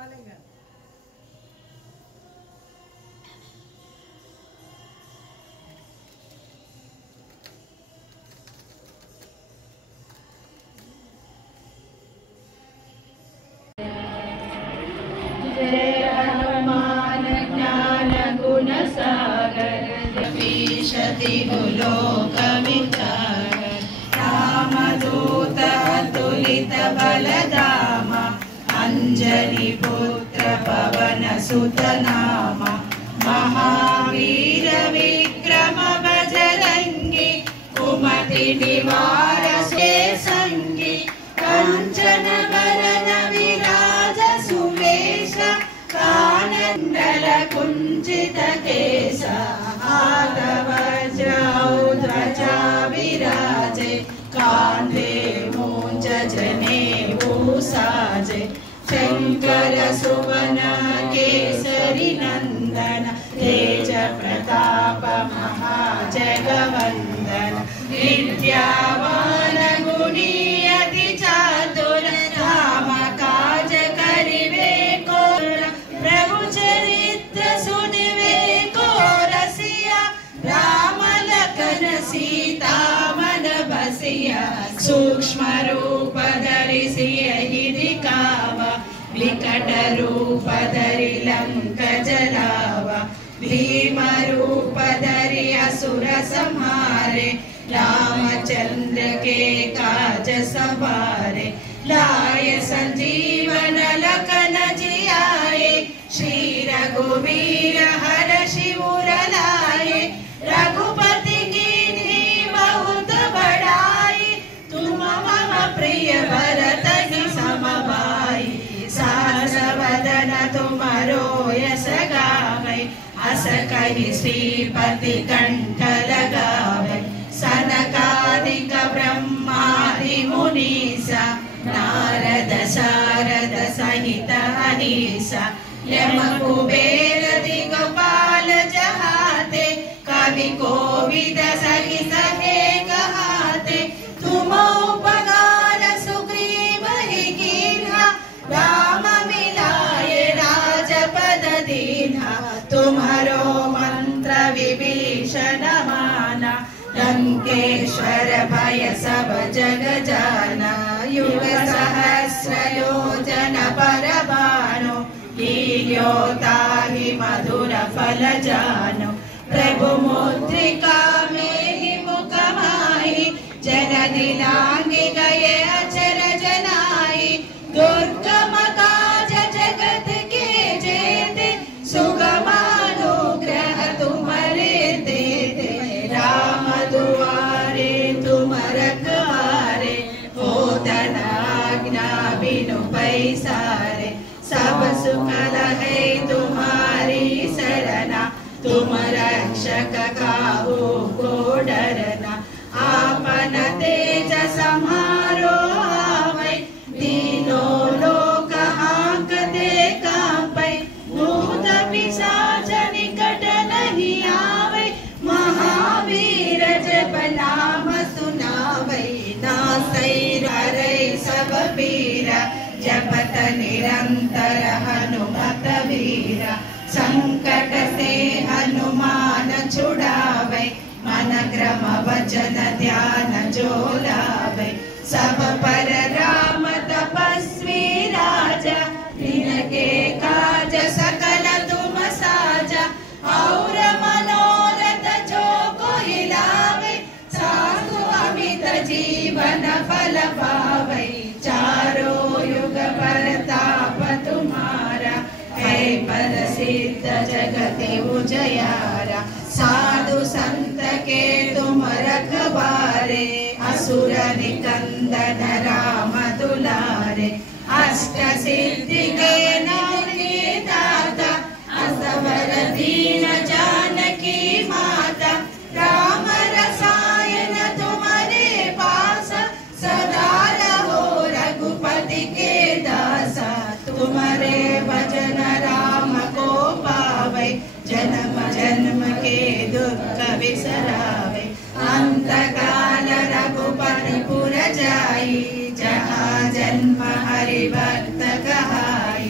చెప్పాలిగా. जय हनुमान ज्ञान गुण सागर विशति लोक विचार रामदूत अतुलित बलधाम अंजनी पुत्र पवन सुत नाम महावीर विक्रम बजरंगी कुमति निवार संगी कंचन बरन विराज सुवेश कानंदल कुंचित केश ध्वजा विराजे कांधे मूंज जनेऊ साजे शंकर सुवन केसरी नंदन तेज प्रताप महाजगवंदन विद्यावान गुणी अति चातुर राम काज करिबे को प्रभु चरित्र सुनिबे को रसिया राम लखन सीता मन बसिया सूक्ष्म रूप धरि सियहि दिखावा विकट रूप धरि लंक जलावा भीम रूप धरि असुर संहारे रामचंद्र के काज सवारे लाय संजीवन लखन जियाए श्री रघुवीर हर शिवर लाए रघुपति कीन्ही बहुत बड़ाई तुम मम प्रिय भरत ही समभाई सहस वदन तुमरो यस गावै अस कहि श्रीपति कंठ लगावै सनकादिक ब्रह्मादि मुनीसा नारद सारद सहित अहिसा यम कुबेर दिगपाल जहाते कवि कोविद सहित कहते तुम उपकार सुग्रीव ही कीन्हा राम मिलाए राजपद दीन्हा तुम्हारो मंत्र विभीषण माना लंकेश्वर भय सब जग जाना युग सहस्र योजन पर भानु लील्योताहि मधुर फल जानो प्रभु मुद्रिका मेहि मुख माहि जन दिलांगे गए अचर जनाई दुर्गम काज जगत के जेते सुगमानुग्रह तुम्हारे देते राम दुआरे तुम रखवारे होतन आज्ञा बिनु पैसारे सब सुख लहे तुम्हारी सरना तुम रक्षक काहू को डरना आपन तेज सम्हारो आवै तीनों लोक हांकते कांपै भूत पिशाच निकट नहीं आवै महावीर जप नाम सुनावै नासै हरै सब पीरा जपत निरंतर हनुमत वीरा संकट से हनुमान छुड़ावे मन क्रम वचन ध्यान जो लावे सब पर राम तपस्वी राजा तिनके काज सकल तुम साजा और मनोरथ जो कोई लावे साधु अमित जीवन फल पावे चारों युग परताप तुम्हारा है प्रसिद्ध जगति उजियारा साधु संत के तुम रखवारे असुर निकंदन राम दुलारे अष्ट सिद्धि के नव के दाता असवर दीन जानकी माता राम रसायन तुम्हारे पास सदा रहो रघुपति के दासा तुम्हारे भजन राम को पावे जन्म जन्म के दुख विसरावे अंत काल रघुपति पुर जाई जहाँ जन्म हरि भक्त कहाई।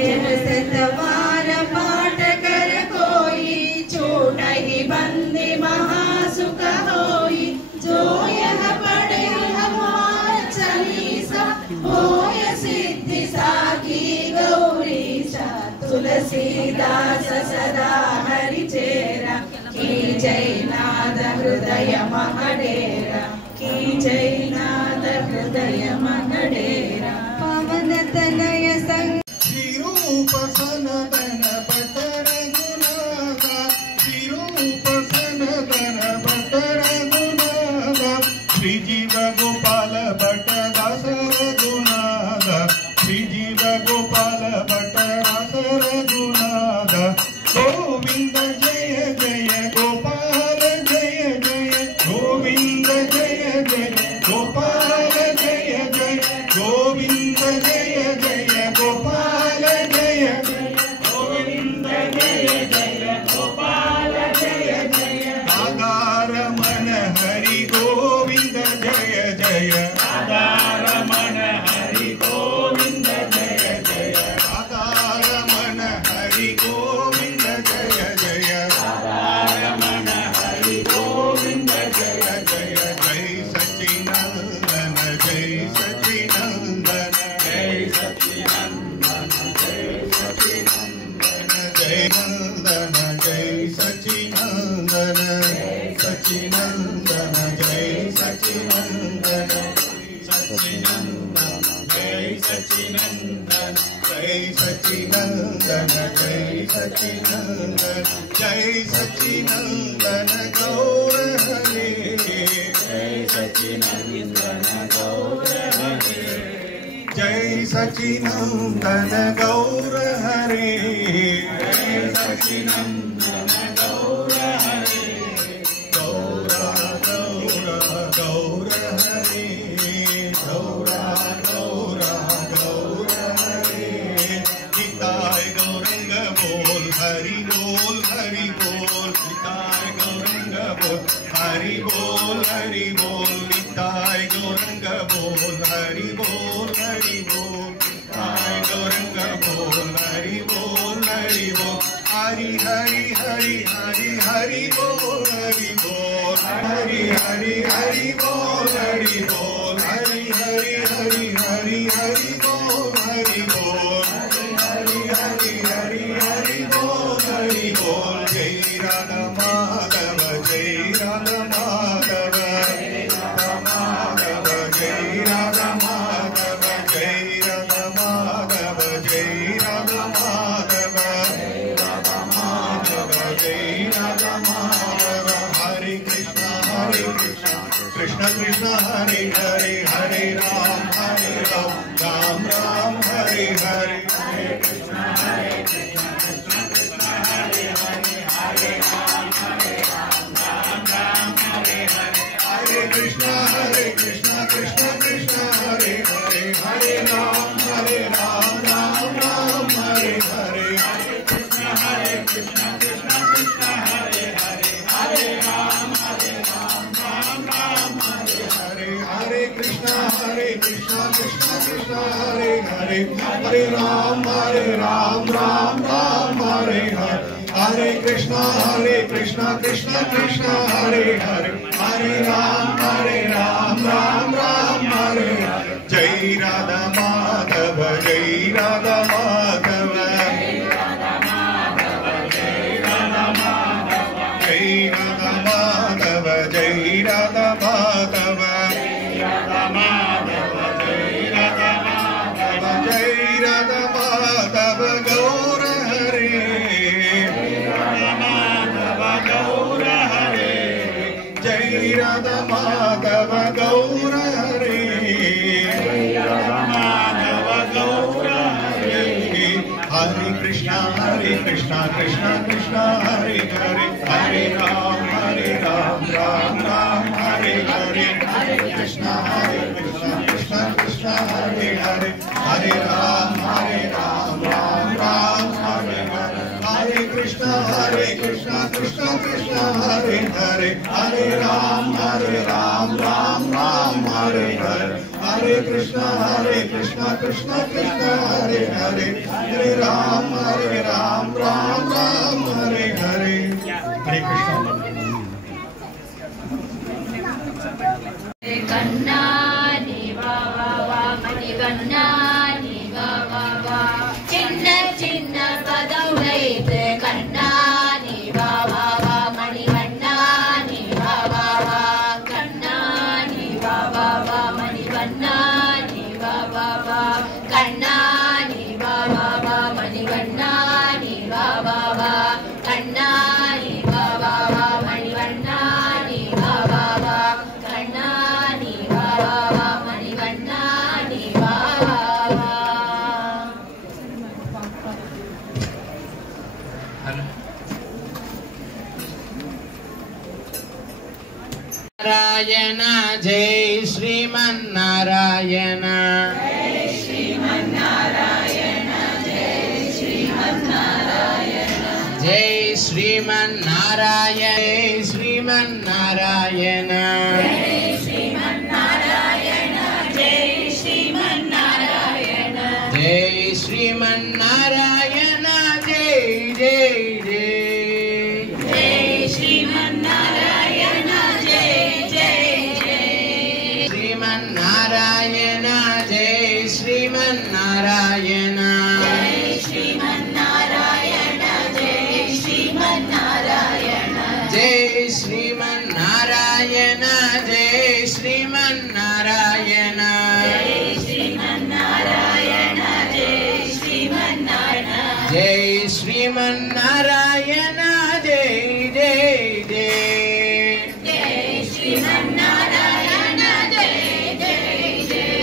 सतवार पाठ कर कोई, छूट ही बंदी महासुख होई। जो यह पढ़े हमार चालीसा, होय सिद्धि साखी गौरीशा। तुलसीदास सदा हरि चेरा, की जय नाद हृदय महडेरा, की जय नाद हृदय महडेरा। पवन तनय संग श्रीरूप सनतन पट रघुनाथा, श्रीरूप सनतन पट रघुनाथा। श्रीजीव गोपाल भट्ट दास रघुनाथा, श्रीजीव गोपाल भट्ट दास रघुनाथा। गोविंद जय जय गोपाल जय जय, गोविंद जय जय गोपाल जय जय, गोविंद जय जय गोपाल जय जय, गोविंद जय जय गोपाल जय जय। राधारमण हरि गोविंद जय जय, राधारमण हरि गोविंद जय जय, राधारमण हरि गोविंद जय जय, राधारमण हरि गोविंद जय जय। जय सच्चिदानंद जय सच्चिदानंद जय सच्चिदानंद जय सच्चिदानंद जय नंदन जय सच्चिदानंद सच्चिदानंद जय सच्चिदानंद सच्चिदानंद जय सच्चिदानंद जय सच्चिदानंद जय सच्चिदानंद जय सच्चिदानंद गौर हरे, जय सच्चिदानंद गौर हरे, जय सच्चिदानंद गौर हरे, जय सच्चिदानंद गौर हरे। गौरा गौरा गौर हरे, गौरा गौरा गौर हरे। निताय गौरंग बोल हरि बोल हरि बोल, निताय गौरंग बोल हरि बोल हरि बोल, निताय गौरंग बोल हरि बोल हरि बोल, निताय गौरंग बोल हरि बोल हरि बोल। हरि हरि हरि हरि हरि बोल हरि बोल, हरि हरि हरि बोल हरि बोल, हरि हरि हरि हरि हरि बोल हरि बोल, हरि हरि हरि हरि हरि बोल हरि बोल। जय राधा माधव जय राधा माधव, जय राधा माधव जय राधा माधव, जय राधा माधव जय राधा माधव, जय राधा माधव जय राधा माधव। हरे कृष्ण कृष्ण कृष्ण हरे हरे, हरे राम राम राम हरे हरे। हरे कृष्ण कृष्ण कृष्ण हरे हरे, हरे राम राम राम हरे हरे। हरे कृष्ण कृष्ण कृष्ण हरे हरे, हरे राम राम राम हरे हरे। हरे कृष्ण कृष्ण कृष्ण हरे हरे, हरे राम राम राम हरे हरे। हरे कृष्ण कृष्ण कृष्ण हरे हरे, हरे राम राम राम हरे हरे। हरे कृष्ण कृष्ण कृष्ण हरे हरे, हरे राम राम राम हरे हरे। जय राधा माधव जय राधा माधव, जय राधा माधव जय राधा माधव, जय राधा माधव जय राधा माधव, जय राधा माधव जय राधा माधव, जय राधा माधव गौर हरे, जय राधा माधव गौर हरे, जय राधा माधव गौर हरे, जय राधा माधव गौर हरे। हरे कृष्ण कृष्ण कृष्ण हरे हरे, हरे राम राम राम हरे हरे। हरे कृष्ण कृष्ण कृष्ण हरे हरे, हरे राम राम राम हरे हरे। हरे कृष्ण कृष्ण कृष्ण हरे हरे, हरे Ram Ram Ram Hare Hare. Krishna Krishna Krishna Hare Hare Hare Ram Ram Ram Hare Hare. Hare Krishna. Kanna ni va va va mani kanna ni va va va chinna chinna padavayte kanna ni va va va mani kanna ni va va va kanna ni va va va mani kanna ni va va va kanna ni va va va mani kanna ni va va va kanna ni va va va mani kanna ni va va va kanna ni va va va mani kanna ni va va va. Narayana Jai Shriman Narayana Jai Shriman Narayana Jai Shriman Narayana Jai Shriman Narayana Shriman Narayana Jai Shriman Narayana Jai Shriman Narayana Jai Shriman Narayana Jai Jai Jai Jai Shriman Narayana Jai Jai Jai Shriman Narayana Jai Shriman Narayana Jai Shriman Narayana Jai Shriman Narayana Jai Shriman Narayana Jai Shriman Narayana Jai Shriman Narayana Jai Shriman Narayana Jai Shriman Narayana Jai Jai Jai Jai Shriman Narayana Jai Jai Jai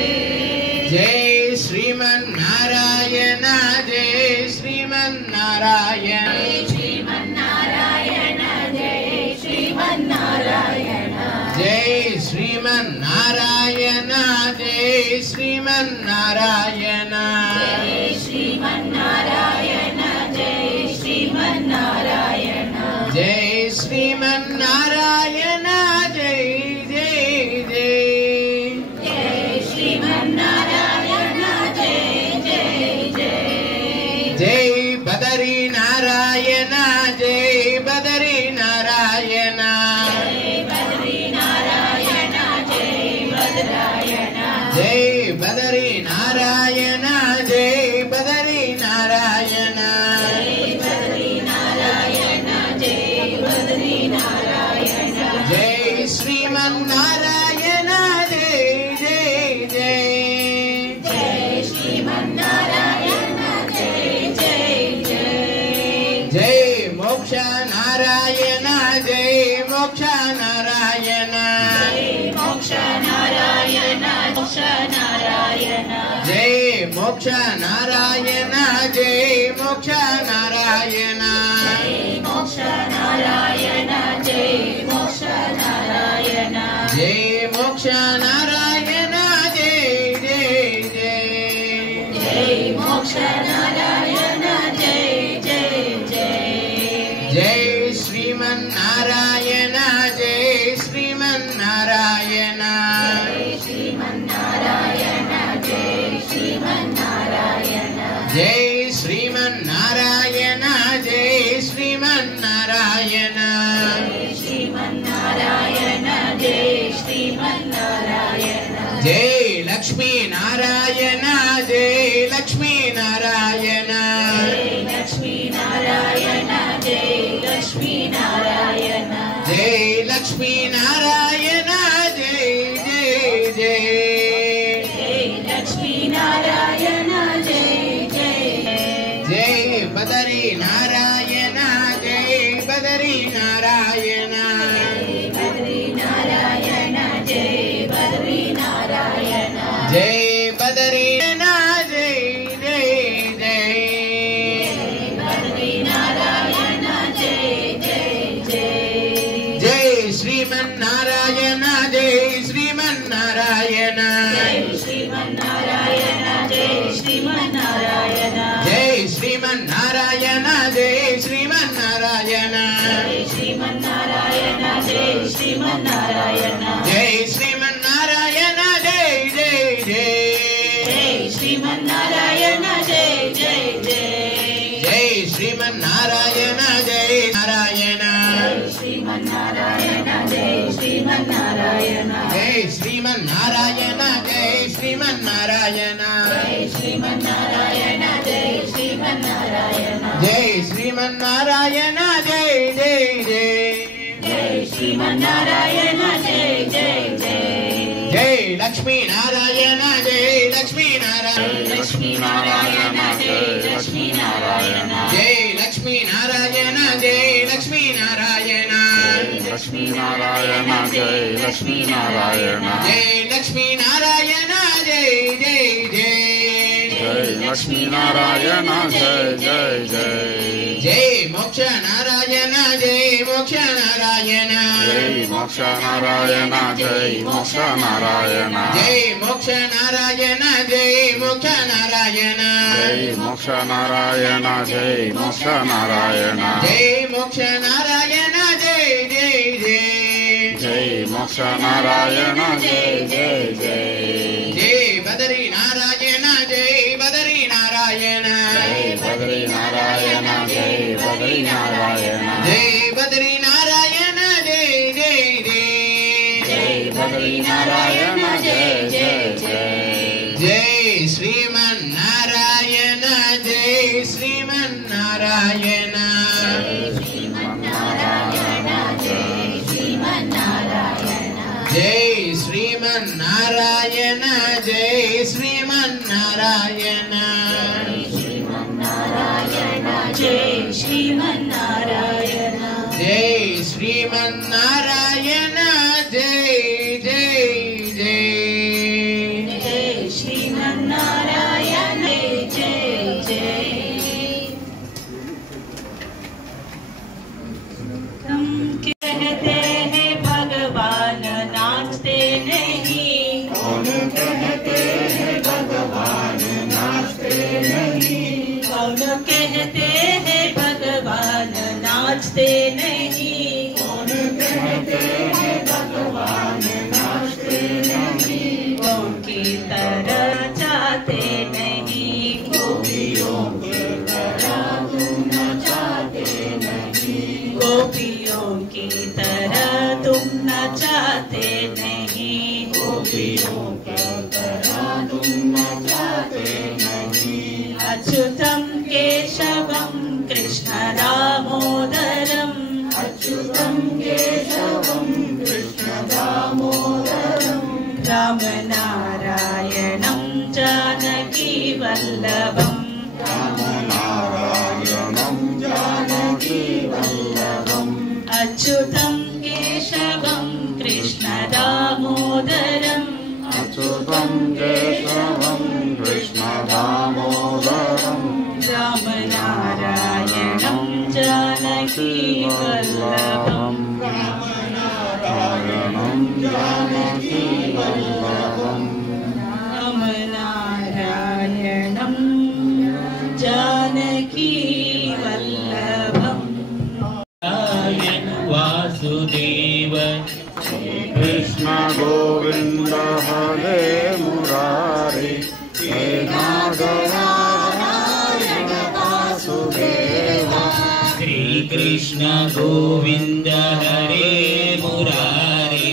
Jai Shriman Narayana Jai Shriman Narayana Jai Shriman Narayana Jai Shriman Narayana Jai Shriman Narayana Jai Shriman Narayana Jai Shriman Narayana Jai Shriman Narayana Jai Shriman Narayana Jai Jai Jai Jai Shriman Narayana Jai Jai Jai Jai Badari Narayana Jai Badari Narayana Jai Badri Narayana Jai Badrayana Jai Badari Narayana Jai Badari Narayana Jai Badri Narayana Jai Badri Narayana Jai Shriman Narayana Jai Jai Jai Jai Shriman Narayana Jai Jai Jai Jai Moksha Narayana Jai Moksha Narayana Jai Moksha Narayana Moksha Narayana Jai Moksha Narayana Jai Moksha Narayana Jai Moksha Narayana Jai Moksha Narayana Jai Moksha Narayana Jai Jai Jai Jai Moksha Narayana Jai Jai Jai Jai Shriman Narayana Jai Shriman Narayana Jai Shriman Narayana Jai Shriman Narayana Jai Shriman Narayana Jai Shriman Narayana Jai Shriman Narayana Jai Shriman Narayana Jai Lakshmi Narayana Jai Lakshmi Narayana Jai Lakshmi Narayana Jai Lakshmi Narayana Jai Lakshmi Narayana Jai Jai Jai Jai Lakshmi Narayana Jai Jai Jai Badari Narayana Jai Badari Narayana Badri Narayana Jai Badri Narayana Jai Badari Jai Jai Jai Badri Narayana Jai Jai Jai Jai Shriman Narayana Jai Shriman Narayana Jai Shriman Narayana Jai Shriman Narayana Jai Shriman Narayana Jai Shriman Narayana Jai Shriman Narayana Jai Shriman Narayana Jai Shriman Narayana Jai Jai Jai Sriman Narayana जय श्रीमन्नारायण जय श्रीमन्नारायण जय श्रीमन्नारायण जय श्रीमन्नारायण जय श्रीमन्नारायण जय श्रीमन्नारायण जय जय जय जय श्रीमन्नारायण जय जय जय जय लक्ष्मी नारायण जय लक्ष्मी नारायण लक्ष्मी नारायण जय लक्ष्मी नारायण जय लक्ष्मी नारायण जय लक्ष्मी नारायण लक्ष्मी नारायण जय लक्ष्मी नारायण जय लक्ष्मी नारायण जय जय जय जय लक्ष्मी नारायण जय जय जय जय मोक्ष नारायण जय मोक्ष नारायण जय मोक्ष नारायण जय मोक्ष नारायण जय मोक्ष नारायण जय मोक्ष नारायण जय मोक्ष नारायण जय मोक्ष नारायण जय मोक्ष नारायण जय जय जय जय मोक्ष नारायण जय जय जय जय बदरी नारायण जय बदरी नारायण जय बद्री नारायण जय बद्री नारायण जय बदरी नारायण जय जय जय जय बद्री नारायण जय जय जय जय श्रीमन्नारायण जय श्रीमन्नारायण जय श्रीमन्नारायण जय श्रीमन्नारायण जय श्रीमन्नारायण जय श्रीमन्नारायण जय जय जय जय श्रीमन्नारायण जय जय हम कहते हैं भगवान नाचते नहीं कौन कहते हैं भगवान नाचते नहीं कौन कहते हैं भगवान नाचते नहीं कौन कहते हैं भगवान नाचते नहीं कौन की तरह चाहते नहीं गोपियों की तरह तुम नचाते नहीं गोपियों की तरह तुम नचाते नहीं गोपियों की तरह तुम नचाते नहीं अच्युतं केशवं कृष्ण दामोदरम् अच्युतं केशवं कृष्ण दामोदरम् रामनारायणं जानकी वल्लभम् रामनारायणं जानकी वल्लभम् अच्युतं केशवं कृष्ण दामोदरम् अच्युतं केशवं कृष्ण दामोदरम् रामनारायणं जानकी वल्लभम् रामनारायणं जानकी वल्लभम् रामनारायणं जानकी वल्लभम् वासुदेव कृष्ण गोविन्द हरे मुरारे हे नारायण वासुदेव श्री कृष्ण गोविंद हरे मुरारे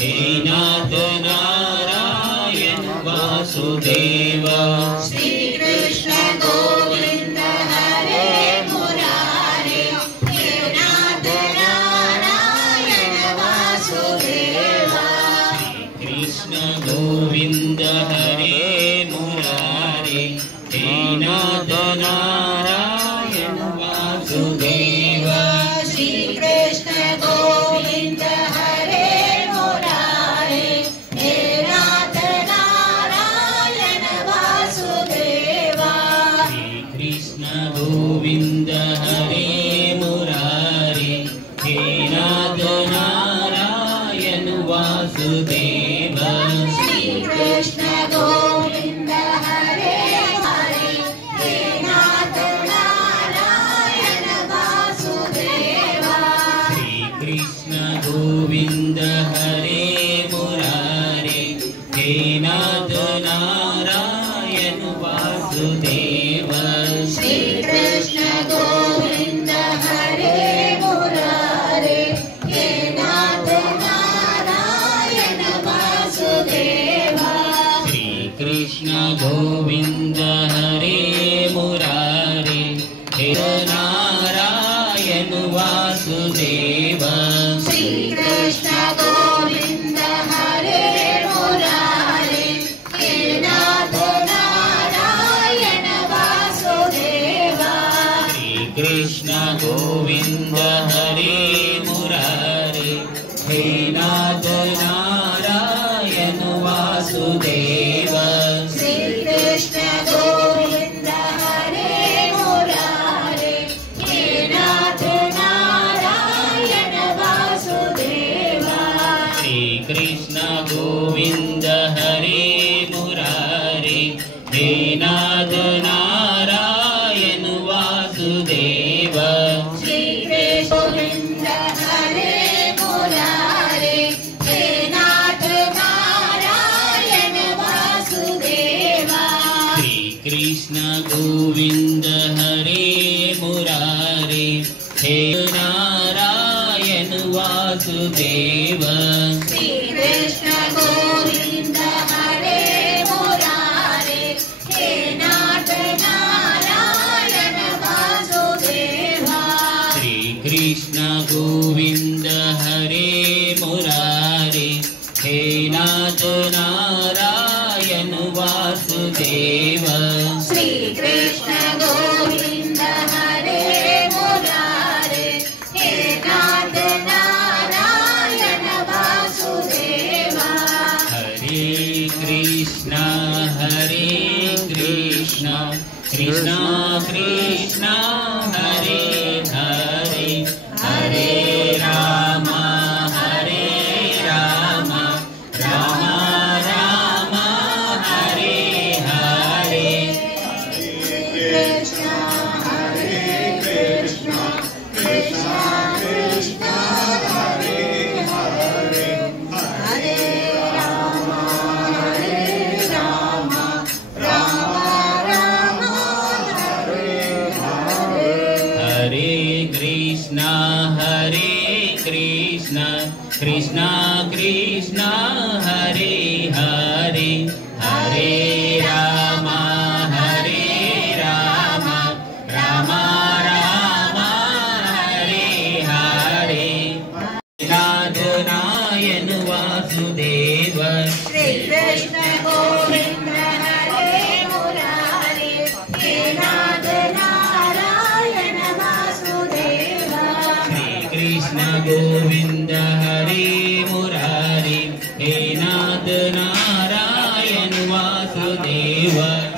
हे नाथ नारायण वासुदेव श्री कृष्ण गोविंद हरे मुरारे हे नाथ नारायण वासुदेव कृष्ण गोविंद हरे मुरारे हे नाथ नारायण वासुदेव श्री कृष्ण गोविंद हरे मुरारे हे नाथ नारायण वासुदेव कृष्ण गोविंद हरे मुरारे हे नाथ नारायण वासुदेव श्री कृष्ण गोविंद हरे हरे हे नाथ नारायण वासुदेव कृष्ण गोविंद हरे मुरारे हे नाथ नारायण वासुदेव श्री कृष्ण गोविंद हरे मुरारे हे नाथ नारायण वासुदेव श्री कृष्ण गोविंद हरे मुरारे हे नाथ नारायण वासुदेव श्री कृष्ण गोविंद हरे मुरारे हे नाथ नारायण वासुदेव श्री कृष्ण गोविंद हरे मुरारे हे नाथ नारायण वासुदेव श्री कृष्ण गोविंद हरे मुरारे हे नारायण वासुदेव श्री कृष्ण गोविंद हरे मुरारे हे नाथ नारायण वासुदेव श्री कृष्ण गोविंद हरे मुरारे हे नाथ नारायण वासुदेव श्री कृष्ण गोविंद हरे मुरारे हे नाथ नारायण वासुदेव हरे कृष्ण कृष्ण कृष्ण हरे हरे हरे राम राम राम हरे हरे कृष्ण हरे कृष्ण कृष्ण कृष्ण हरे हरे हरे राम राम राम हरे हरे हरे कृष्ण कृष्ण कृष्ण हरे हरे हरे राम राम राम हरे हरे नाथ नारायण वासुदेव श्री कृष्ण गोविंद हरे मुरारे हे नाथ नारायण वासुदेव श्री कृष्ण गोविंद हरे मुरारे हे नाथ नारायण वासुदेव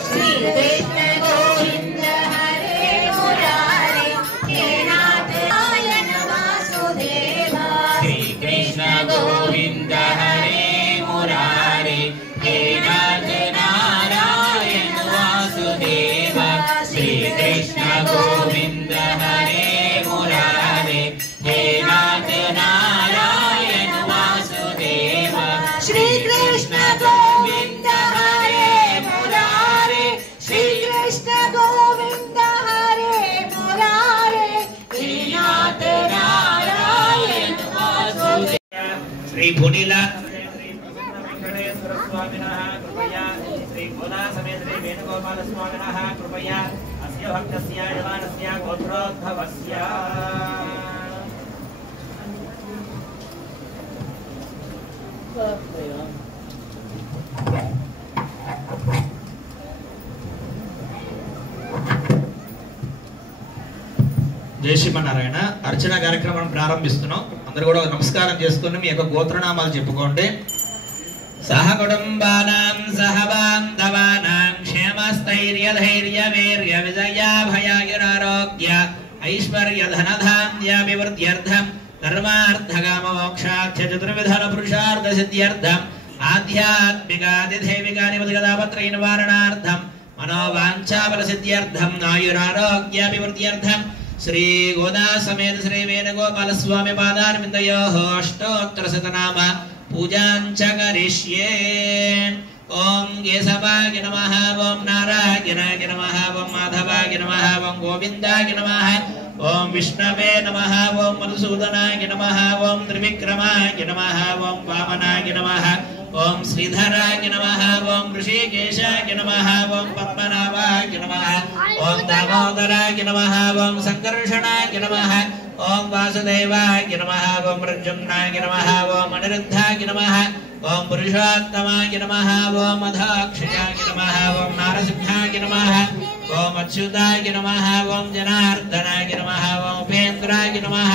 श्री कृष्ण गोविंद हरे मुरारे हे नाथ नारायण वासुदेव श्री कृष्ण गोविंद हरे मुरारे हे नाथ नारायण वासुदेव श्री कृष्ण गोविंद हरे मुरारे हे नाथ नारायण वासुदेव श्री कृष्ण गोविंद हरे मुरारे श्री कृष्ण गोविंद हरे मुरारे हे नाथ नारायण वासुदेव श्री भुनिला श्री गोदा समेत श्री वेणुगोपाल स्वामिनः कृपया अस्य भक्तस्य यजमानस्य गोत्रोद्भवस्य జై శ్రీమన్నారాయణ. అర్చన కార్యక్రమం ప్రారంభిస్తున్నాం. అందరూ కూడా నమస్కారం చేసుకుని మీ యొక్క గోత్రనామాలు చెప్పుకోండి. సహ కుటుంబానాం సహ బాంధవానాం క్షేమస్థైర్య ధైర్య వీర్య విజయాభయాయురారోగ్య ఐశ్వర్య ధనధాన్యాభివృద్ధ్యర్థం ధర్మార్థకామ మోక్షాఖ్య చతుర్విధ పురుషార్థ సిద్ధ్యర్థం ఆధ్యాత్మికాదిదైవికానిపతిగతాపత్రై నివారణార్థం మనోవాంఛాఫల సిద్ధ్యర్థం ఆయురారోగ్యాభివృద్ధ్యర్థం శ్రీ గోదా సమేత శ్రీ వేణుగోపాల స్వామి పాదారవిందయోః అష్టోత్తరశతనామ పూజాంచ కరిష్యే. ఓం కేశవాయ నమః, ఓం నారాయణాయ నమః, ఓం మాధవాయ నమః, ఓం గోవిందాయ నమః, ఓం విష్ణవే నమః, ఓం మధుసూదనాయ నమః, ఓం త్రివిక్రమాయ నమః, ఓం వామనాయ నమః, ఓం శ్రీధరాయ నమః, ఓం ఋషికేశాయ నమః, ఓం పద్మనాభాయ నమః, ఓం దామోదరాయ నమః, ఓం సంకర్షణాయ నమః, ఓం వాసుదేవాయ నమః, ఓం ప్రద్యుమ్నాయ నమః, ఓం అనిరుద్ధాయ నమః, ఓం పురుషోత్తమాయ నమః, ఓం అధాక్షయాయ నమః, ఓం నారసింహాయ నమః, ఓం అచ్యుతాయ నమః, ఓం జనార్దనాయ నమః, ఓం ఉపేంద్రాయ నమః,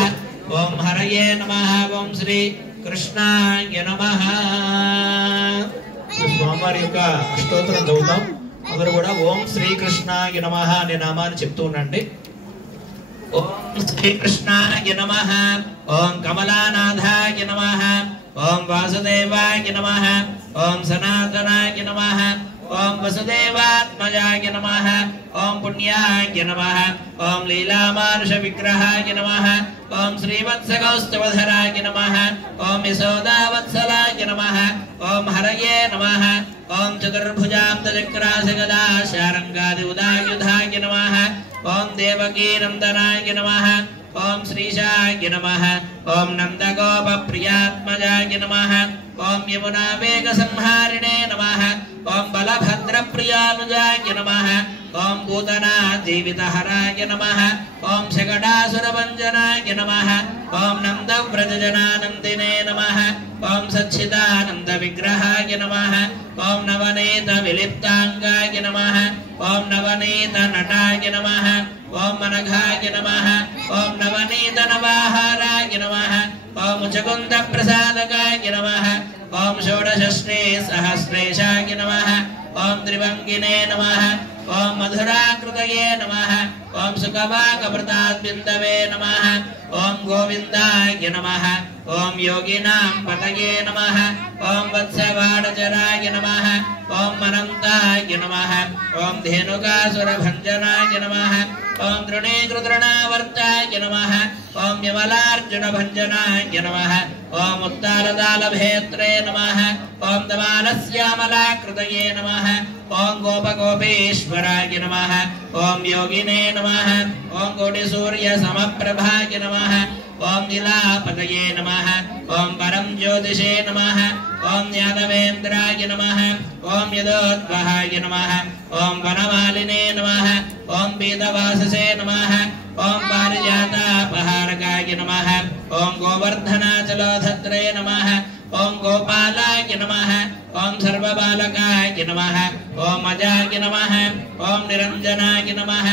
ఓం హరయే నమః, ఓం శ్రీ కృష్ణాయ నమః. స్వామివారి యొక్క అష్టోత్తరం చదువుతాం. అందరూ కూడా ఓం శ్రీకృష్ణాయ నమః అనే నామాన్ని చెప్తూ ఉండండి. ఓం శ్రీకృష్ణాయ నమః. ఓం కమలానాథాయ నమః. ఓం వాసుదేవాయ నమః. ఓం సనాతనాయ నమః. ఓం వసుదేవాత్మజాయ నమః. ఓం పుణ్యాయ నమః. ఓం లీలామానుష విగ్రహాయ నమః. ఓం శ్రీవత్సకౌస్తవధరాయ నమః. ఓం యశోదావత్సలాయ నమః. ఓం హరయే నమః. ఓం చతుర్భుజాంతచక్రాసగదా శారంగాది ఉదాయుధాయ నమః. ఓం దేవకీనందనాయ నమః. ఓం శ్రీశాయ నమః. ఓం నందగోపప్రియాత్మజాయ నమః. ఓం యమునా వేగ సంహారిణే నమః. ఓం బలభద్రప్రియానుజాయ నమః. ఓం భూతనా జీవితహరాయ నమః. ఓం శకటాసురభంజనాయ నమః. ఓం నందవ్రజజనానందినే నమః. ఓం సచ్చిదానంద విగ్రహాయ నమః. ఓం నవనీత విలిప్తాంగాయ నమః. ఓం నవనీత నటాయ నమః. ఓం మనఘాయ నమః. ఓం నవనీత నవాహారాయ నమః. ఓం ముచకుంద ప్రసాదకాయ నమః. ఓం షోడశశ్రీ సహస్రేశాయ నమః. ఓం త్రిభంగినే నమః. ఓం మధురాకృతయే నమః. ఓం సుఖవాకవృతాద్బిందవే నమః. ఓం గోవిందాయ నమః. ఓం యోగినాం పతయే నమః. ఓం వత్సవాడచరాయ నమః. ఓం అనంతాయ నమః. ఓం ధేనుకాసురభంజనాయ నమః. ఓం తృణీకృతృణావర్తాయ నమః. ఓం యమలార్జునభంజనాయ నమః. ఓం ఉత్తారదాలభేత్రే నమః. ఓం దమాలశ్యామలాకృతయే నమః. ఓం గోపగోపేశ్వరాయ నమః. ఓం యోగినే నమః. ఓం కోటిసూర్య సమప్రభాయ నమః. ఓం నీలాపతయే నమః. ఓం పరం జ్యోతిషే నమః. ఓం యాదవేంద్రాయ నమః. ఓం యదోద్వహాయ నమః. ఓం వనమాలినే నమః. ఓం పీతవాససే నమః. ఓం పారిజాతాపహారకాయ నమః. ఓం గోవర్ధనాచలోధత్రే నమః. ఓం గోపాలాయ నమః. ఓం సర్వబాలకాయ నమః. ఓం అజాయ నమః. ఓం నిరంజనాయ నమః.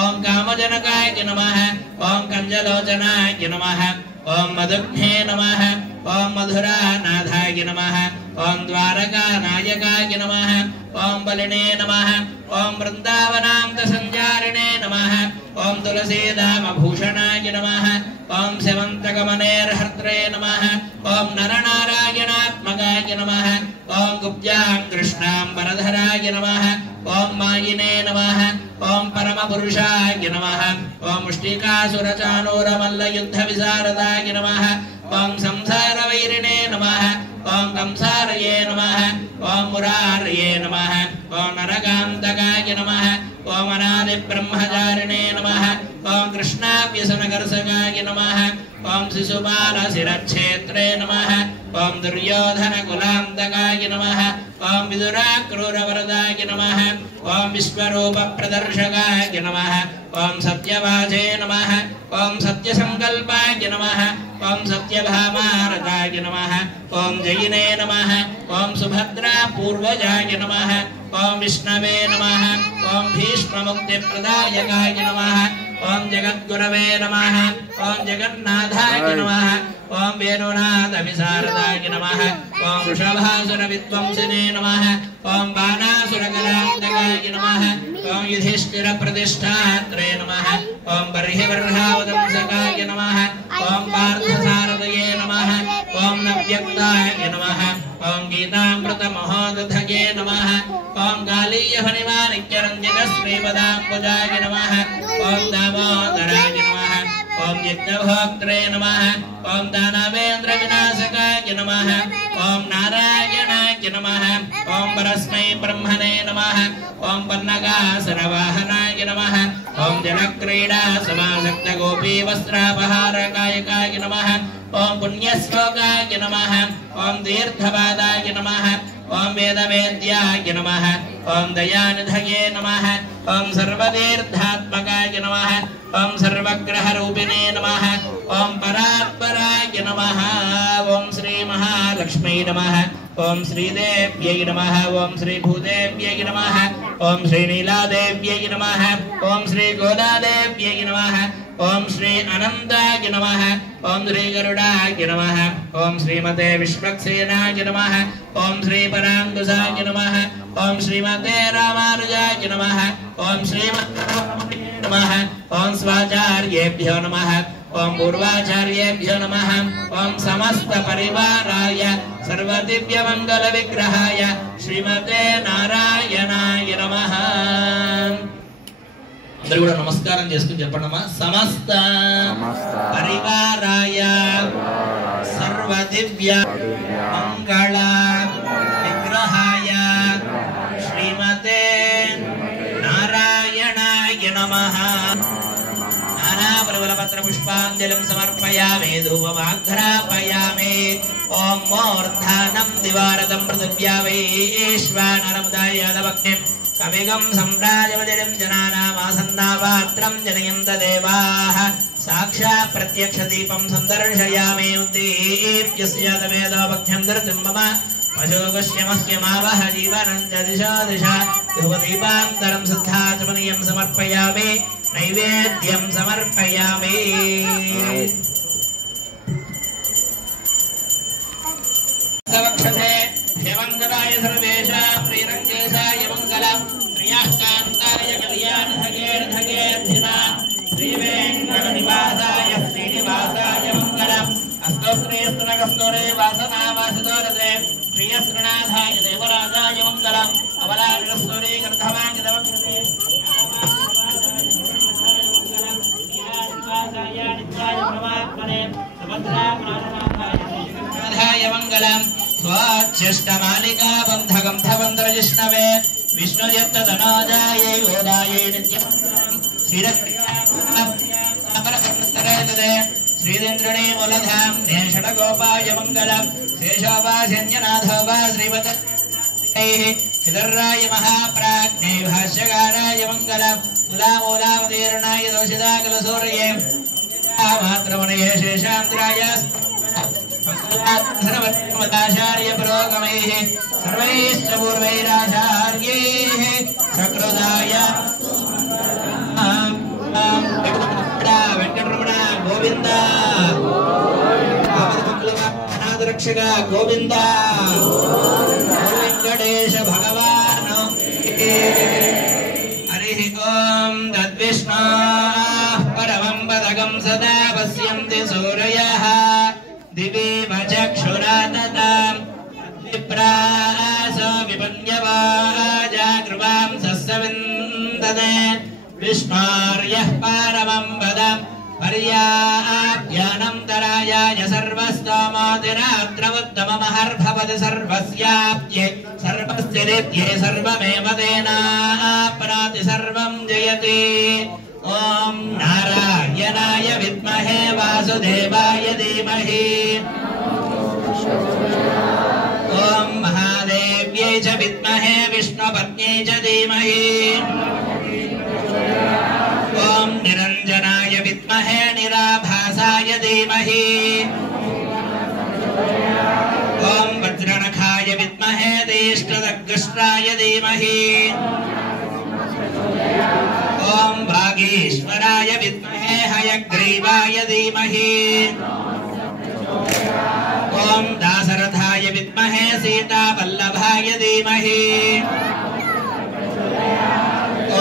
ఓం కామజనకాయ నమః. ఓం కంజలోచనాయ నమః. ఓం మధుఘ్నే నమః. ఓం మధురానాథాయ నమః. ఓం ద్వారకానాయకాయ నమః. ఓం బలినే నమః. ఓం బృందావనాంత సంచారిణే నమః. ఓం తులసీదామభూషణాయ నమః. ఓం శమంతకమనేర్హర్త్రే నమః. ఓం నరనారాయణాత్మకాయ నమః. ఓం గుబ్జాం కృష్ణాంబరధరాయ నమః. ఓం మాయినే నమః. ఓం పరమపురుషాయ నమః. ఓం ముష్టికాసురచానూరమల్లయుద్ధ విశారదాయ నమః. ఓం సంసారవైరిణే నమః. ఓం కంసారయే నమః. ఓం మురారయే నమః. ఓం నరకాంతకాయ నమః. ఓం అనాది బ్రహ్మచారిణే నమః. ఓం కృష్ణావ్యసనకర్షకాయ నమః. ఓం శిశుపాల శిరక్షేత్రే నమః. ఓం దుర్యోధన కులాంతకాయ నమః. ఓం విదురాక్రూరవరదాయ నమః. ఓం విశ్వరూప ప్రదర్శకాయ నమః. ఓం సత్యవాచే నమః. ఓం సత్యసంకల్పాయ నమః. ఓం సత్యభామారకాయ నమః. ఓం జయినే నమః. ఓం సుభద్రా పూర్వజాయ నమః. ఓం విష్ణవే నమః. ఓం భీష్మముక్తిప్రదాయకాయ నమః. ఓం జగద్గురవే నమః. ఓం జగన్నాథాయ నమః. ఓం వేణునాథ విశారదాయ నమః. ఓం వృషభాసుర విద్వంసినే నమః. ఓం బాణాసురకరాంతకాయ నమః. ఓం యుధిష్ఠిర ప్రతిష్ఠాత్రే నమః. ఓం బర్హివర్హావదంసకాయ నమః. ఓం పార్థసారథయే నమః. ఓం నవ్యక్తాయ నమః. ఓం గీతామృత మహోదధయే నమః. ఓం గాలీయ ఫణిమాణిక్యరంజిత శ్రీపదాంబుజాయ నమః. ఓం దామోదరాయ నమః. ఓం యజ్ఞభోక్త్రే నమః. ఓం దానవేంద్ర వినాశకాయ నమః. ఓం నారాయణాయ నమః. ఓం పరస్మై బ్రహ్మణే నమః. ఓం పన్నగాసనవాహనాయ నమః. ఓం జనక్రీడా సమాసక్త గోపీ వస్త్రాపహారకాయకాయ నమః. ఓం పుణ్యశ్లోకాయ నమః. ఓం దీర్ఘపాదాయ నమః. ఓం వేదవేద్యాయ నమః. ఓం దయానిధయే నమః. ఓం సర్వతీర్థాత్మకాయ నమః. ఓం సర్వగ్రహరూపిణే నమః. ఓం పరాత్పరాయ నమః. ఓం శ్రీ మహాలక్ష్మీ నమః. ఓం శ్రీదేవ్యై నమః. ఓం శ్రీ భూదేవ్యై నమః. ఓం శ్రీ నీలాదేవ్యై నమః. ఓం శ్రీ గోదాదేవ్యై నమః. ఓం శ్రీ అనంతాయ నమః ఓం శ్రీ గరుడాయ నమః ఓం శ్రీమతే విశ్వక్సేనాయ నమః ఓం శ్రీ పరాంకుశాయ నమః ఓం శ్రీమతే రామానుజాయ నమః ఓం శ్రీమతే నమః ఓం స్వాచార్యేభ్యో నమః ఓం పూర్వాచార్యేభ్యో నమః ఓం సమస్త పరివారాయ సర్వదివ్య మంగళ విగ్రహాయ శ్రీమతే నారాయణాయ నమః. అందరూ కూడా నమస్కారం చేసుకుని చెప్పండమ్మా. సమస్త పరివారాయ సర్వదివ్య మంగళ విగ్రహాయ శ్రీమతే నారాయణాయ నమః. నానాపరిమళపత్ర పుష్పాంజలిం సమర్పయామి ధూపమాఘ్రాపయామి. ఓం మూర్ధానం దివారతం పృథివ్యా వైశ్వానరముదాయ యాదవగ్నిం కవిగం సంప్రాజమదిరం జనానామాసన్నాపాత్రం జనయంత దేవాః. సాక్షాత్ ప్రత్యక్ష దీపం సందర్శయామి ఉద్దీప్యస్య తమేదోపఖ్యం ధృతిం మమ పశోగస్యమహ్యమావహ జీవనం చ దిశా దిశ. ధూపదీపాంతరం సిద్ధాచమనీయం సమర్పయామి నైవేద్యం సమర్పయామి. సవక్షతే శవంకరాయ సర్వేషాం శ్రీరంగేశాయ మంగళం. శ్రీయాకాంతాయ కళ్యాణధగేర్ధగేర్ధిన శ్రీవేంకటనివాసాయ శ్రీనివాసాయ మంగళం. అస్తోత్రేస్తనకస్తోరే వాసనావాసదోరదే ప్రియశ్రీనాథాయ దేవరాజాయ మంగళం. అవలారిస్తోరే గర్ధవాంగదవక్షతే నిత్యాయ పరమాత్మనే సుభద్రాయ మంగళం. స్వాచ్ఛిష్టమాలికా బంధగంధవంద్రజిష్ణవే విష్ణుయత్తనోజాయే గోదాయే నిత్యం శ్రీరక్షరే శ్రీదేంద్రణే మూలధాం నేషడగోపాయ మంగళం. శేషోపాస్యంజనాథోపా శ్రీమత హిదర్రాయ మహాప్రాజ్ఞే భాష్యకారాయ మంగళం. తులామూలామదీర్ణాయ దోషిదాకలసూర్యే మాత్రమణయే శేషాంధ్రాయ ఆచార్య పురోగమైః సర్వైశ్చ పూర్వైరాచార్యైః సకృదాయ వెంకటరమణ గోవింద. అనాథరక్షక గోవింద. వెంకటేశ భగవాన్. హరి ఓం తద్విష్ణు పరమం పదగం సదా పశ్యంతి సూరయః దివేవ చక్షురాతతాం విప్రాసో విపన్యవాజాగృవాం సస్సవిందతే విష్ణార్యః పరమం పదం పర్యాప్యానంతరాయాయ సర్వస్తోమోతిరాత్రముత్తమమహర్భవతి సర్వస్యాప్యే సర్వస్య నిత్యే సర్వమేవ తేనాప్నాతి సర్వం జయతి. ఓం నారాయణాయ విద్మహే వాసుదేవాయ ధీమహి. ఓం మహాదేవ్యై చ విద్మహే విష్ణుపత్న్యై చ ధీమహి. ఓం నిరంజనాయ విద్మహే నిరాభాసాయ ధీమహి. ఓం వజ్రనఖాయ విద్మహే దేష్ట్రదగ్రాయ ధీమహి. ఓం భాగేశ్వరాయ విద్మహే హయగ్రీవాయ ధీమహి. ఓం దాశరథాయ విద్మహే సీతావల్లభాయ ధీమహి.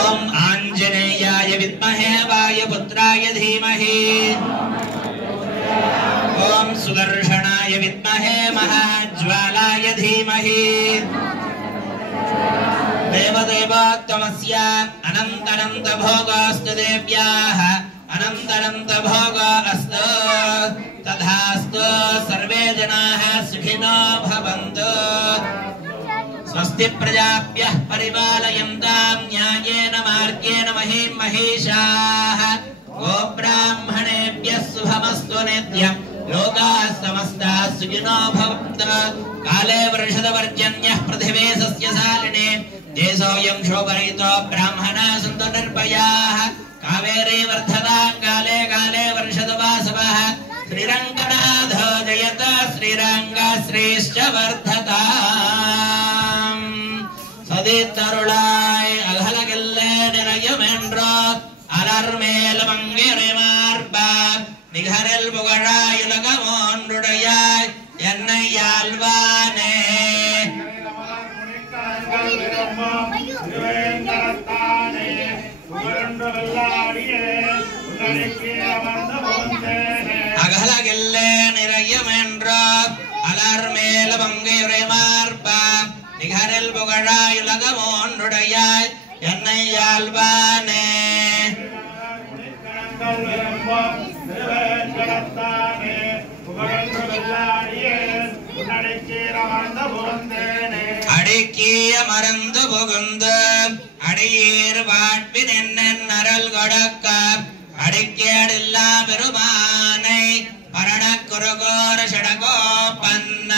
ఓం ఆంజనేయాయ విద్మహే వాయుపుత్రాయ ధీమహి. ఓం సుదర్శనాయ విద్మహే మహాజ్వాలాయ ధీమహి. దేవదేవోత్తమస్య అనంతనంత భోగోస్తు దేవ్యాః అనంతనంత భోగో అస్తు. తథాస్తు. సర్వే జనాః సుఖినో భవంతు. స్వస్తి ప్రజాభ్యః పరిపాలయంతాం న్యాయేన మార్గేణ మహీం మహీషాః. గోబ్రాహ్మణేభ్యः శుభమస్తు నిత్యం. లోకాः సమస్తాः సుఖినో భవంతు. కాలే వర్షదవర్జన్యः పృథివీ సస్యశాలినీ. దేశోऽयं శోభరహితో బ్రాహ్మణాः సन्तు నిర్భయాः. కావేరీ వర్ధతాం కాలే కాలే వర్షతు వాసవः. శ్రీరంగనాథో జయత శ్రీరంగశ్రీశ్చ వర్ధతాం. சதித்தருளாய் அகலகில்ல நிறையுமென்றோ அலர்மேல் மங்கிரிமார் நிகரில் புகழாயுலகமோன்றுடையாய் என்னை ஆழ்வானே அகலகில்லே நிறையமென்றோ அலர் மேல பங்கையுரை மார்பா நிகரில் புகழாயுலகமோன்றுடையாய் என்னை ஆழ்வானே அடக்கிய மறந்து புகுந்து அடியீர் வாட்பின் என்னென் அருள் கொடுக்க அடிக்கேடில்லா பெருமானை பரண குருகோர ஷடகோபன்ன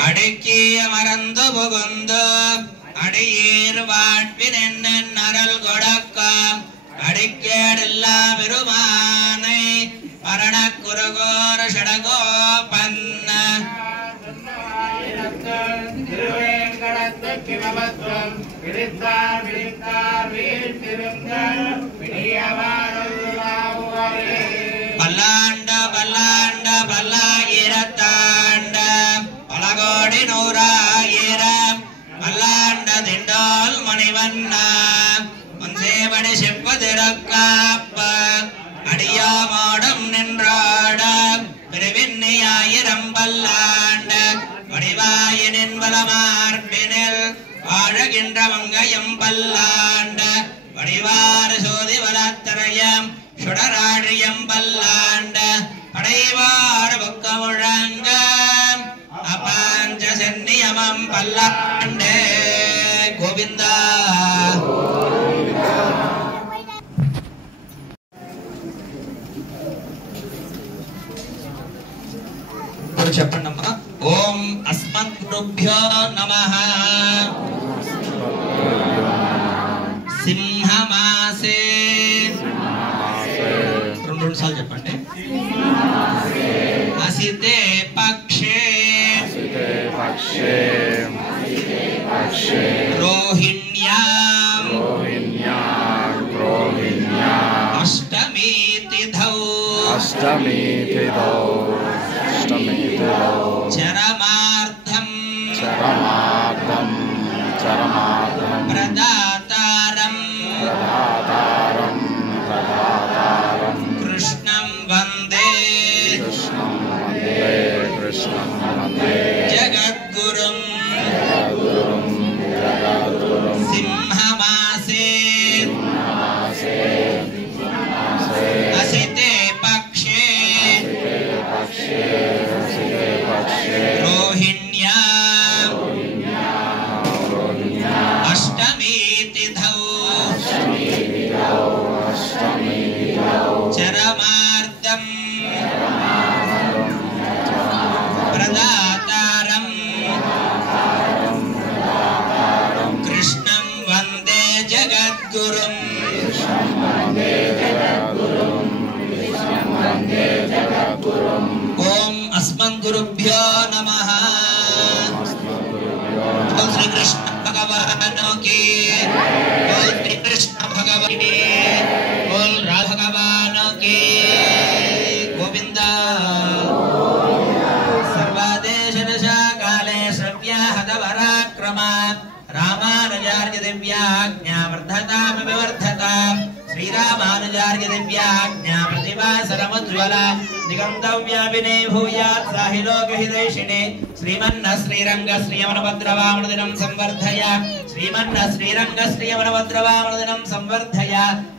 அடக்கிய மறந்து புகுந்து அடியீர் வாட்பின் என்னென் அருள் கொடுக்க அடிக்கேடில்லா பெருமானை பரண குருகோர ஷடகோபன்ன பல்லாண்ட பல்லாண்ட பல்லாயிரத்தாண்ட பலகோடி நூறாயிரம் பல்லாண்ட திண்டால் மணிவண்ண முன்சேவடி செப்பதிரக்காப்ப அடியாமாடம் நின்றாட பிரிவின்னையாயிரம் பல்லாண்ட வடிவாயனின் வலமார்பினில் வாழகின்ற மங்கையம் பல்லாண்ட வடிவாறு சோதி வலத்தரையம் சுடராழியம் பல்லாண்ட படைவாறு புக்க முழங்க அபாஞ்ச சென்னியமம் பல்லாண்டே கோவிந்தா చెప్పండమ్మా ఓం అస్మద్గురుభ్యో నమః సింహమాసే రెండు సార్లు చెప్పండి అసితే పక్షే రోహిణ్యాం అష్టమీ తిథౌ చరమార్థం ప్రదాతారం కృష్ణం వందే జగద్గురుం సింహమాసే అసితే పక్షే రోహిణ్యాం అష్టమీ తిథౌ చరమార్థం ప్రదాతారం కృష్ణం వందే జగద్గురుం ఓం అస్మద్గురుభ్యో నమః ఓం శ్రీ కృష్ణ భగవాన్ కీ ఓం శ్రీ కృష్ణ భగవాన్ కీ ఓం రాధ భగవాన్ కీ గోవింద సర్వదేశ దశాకాలే శ్రవ్యాహత పరాక్రమ రామానుజార్య దివ్యాజ్ఞా వర్ధతామివర్ధతాం శ్రీరామానుజార్య దివ్యాజ్ఞా ప్రతిభాసరముజ్వల దిగంతవ్యాపినే భూయాత్ సాహిలోకహితైషిణే శ్రీమన్న శ్రీరంగ శ్రీయమనభద్రవామనదినం సంవర్ధయ శ్రీమన్న శ్రీరంగ శ్రీయమనభద్రవామనదినం సంవర్ధయ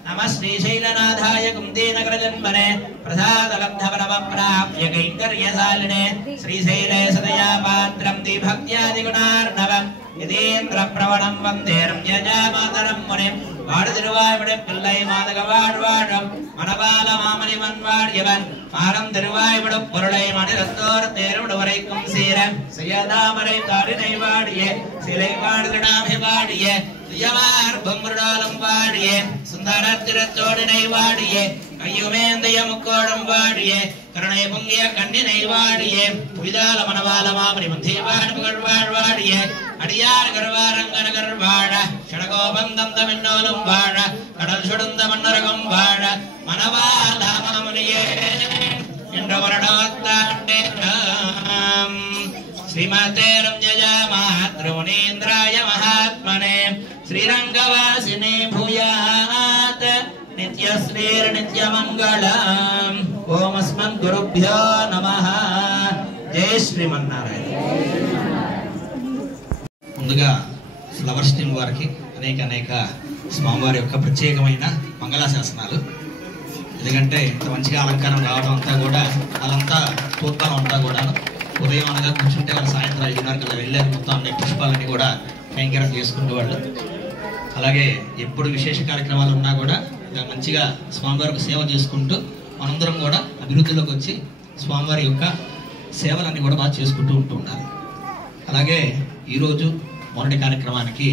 నమ శ్రీశైలనాథాయ కుంతీనగరజన్మనే ప్రసాదలబ్ధవరమప్రాప్య కైంకర్యశాలినే శ్రీశైలే సదయా పాత్రం భక్త్యాదిగుణార్ణవం యతీంద్ర ప్రవణం వందే రమ్యజామాతరం మునిం వాడు తిరువాయుడే పిల్లై మాదగ వాడ్వాడం మనబాల మామని మన్వాడ్యవన్ మారం తిరువాయుడు పొరుడై మణి రత్తోర్ తేరుడు వరైக்கும் సీర సుయదామரை தாடினை வாடியே சிலை வாடுகிறாமே வாடியே சுயமார் பொம்முடாலம் வாடியே சுந்தர திரத்தோடினை வாடியே கையுமேந்தய முக்கோடம் வாடியே கருணை பொங்கிய கண்ணினை வாடியே புய்தால மணவாளமாமணி முந்தேவாடு புகழ்வாழ்வாடியே அடியார் கருவாரங்கன கருவாழ ஷடகோபந்தம் தமிழ்நோலும் வாழ கடல் சுடுந்த மன்னரகம் வாழ மணவாள மாமுனியே என்ற வருடாத்தாண்டே श्रीमते रम्यजा महाद्रोणीन्द्राय महात्मने श्रीरंगवासिने भूयात् नित्यश्रीर्नित्यमङ्गलम् ओम अस्मद् गुरुभ्यो नमः जय श्रीमन्नारायण ముందుగా ఫ్లవర్స్ టీం వారికి అనేక స్వామివారి యొక్క ప్రత్యేకమైన మంగళాశాసనాలు. ఎందుకంటే ఇంత మంచిగా అలంకారం రావడం అంతా కూడా వాళ్ళంతా తోత్తానం అంతా కూడా ఉదయం అనగా కూర్చుంటే వాళ్ళు సాయంత్రం 5:30 వెళ్ళారు. మొత్తం అన్ని పుష్పాలని కూడా కైంకర్యం చేసుకునే వాళ్ళు. అలాగే ఎప్పుడు విశేష కార్యక్రమాలు ఉన్నా కూడా మంచిగా స్వామివారికి సేవ చేసుకుంటూ మనందరం కూడా అభివృద్ధిలోకి వచ్చి స్వామివారి యొక్క సేవలన్నీ కూడా బాగా చేసుకుంటూ ఉంటున్నారు. అలాగే ఈరోజు మొదటి కార్యక్రమానికి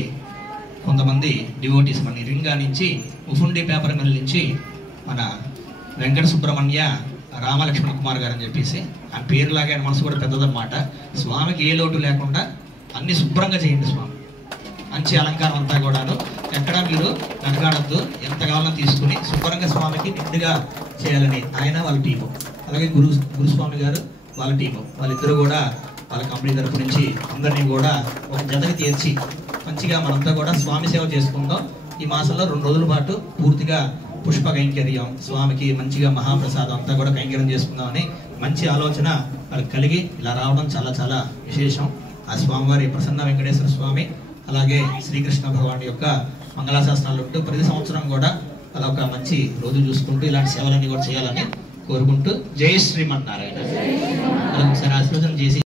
కొంతమంది డివోటీస్ మన రింగా నుంచి ఉఫుండి పేపర్ మిల్ నుంచి మన వెంకట సుబ్రహ్మణ్య రామలక్ష్మణ కుమార్ గారు అని చెప్పేసి ఆ పేరులాగే ఆయన మనసు కూడా పెద్దదన్నమాట. స్వామికి ఏ లోటు లేకుండా అన్ని శుభ్రంగా చేయండి స్వామి, మంచి అలంకారం అంతా కూడాను ఎక్కడా మీరు వెనకాడద్దు, ఎంత కావాలో తీసుకుని శుభ్రంగా స్వామికి నిండుగా చేయాలని ఆయన వాళ్ళ టీము. అలాగే గురుస్వామి గారు వాళ్ళ టీము, వాళ్ళిద్దరూ కూడా వాళ్ళ కంపెనీ తరపు నుంచి అందరినీ కూడా ఒక జతకి తీర్చి మంచిగా మనంతా కూడా స్వామి సేవ చేసుకుందాం. ఈ మాసంలో 2 రోజుల పాటు పూర్తిగా పుష్ప కైంకర్యం, స్వామికి మంచిగా మహాప్రసాదం అంతా కూడా కైంకర్యం చేసుకుందామని మంచి ఆలోచన వాళ్ళకి కలిగి ఇలా రావడం చాలా చాలా విశేషం. ఆ స్వామివారి ప్రసన్న వెంకటేశ్వర స్వామి అలాగే శ్రీకృష్ణ భగవాన్ యొక్క మంగళాశాసనాలు ఉంటూ ప్రతి సంవత్సరం కూడా అలా ఒక మంచి రోజు చూసుకుంటూ ఇలాంటి సేవలన్నీ కూడా చేయాలని కోరుకుంటూ జై శ్రీమన్నారాయణ. ఒకసారి ఆశీర్వచనం చేసి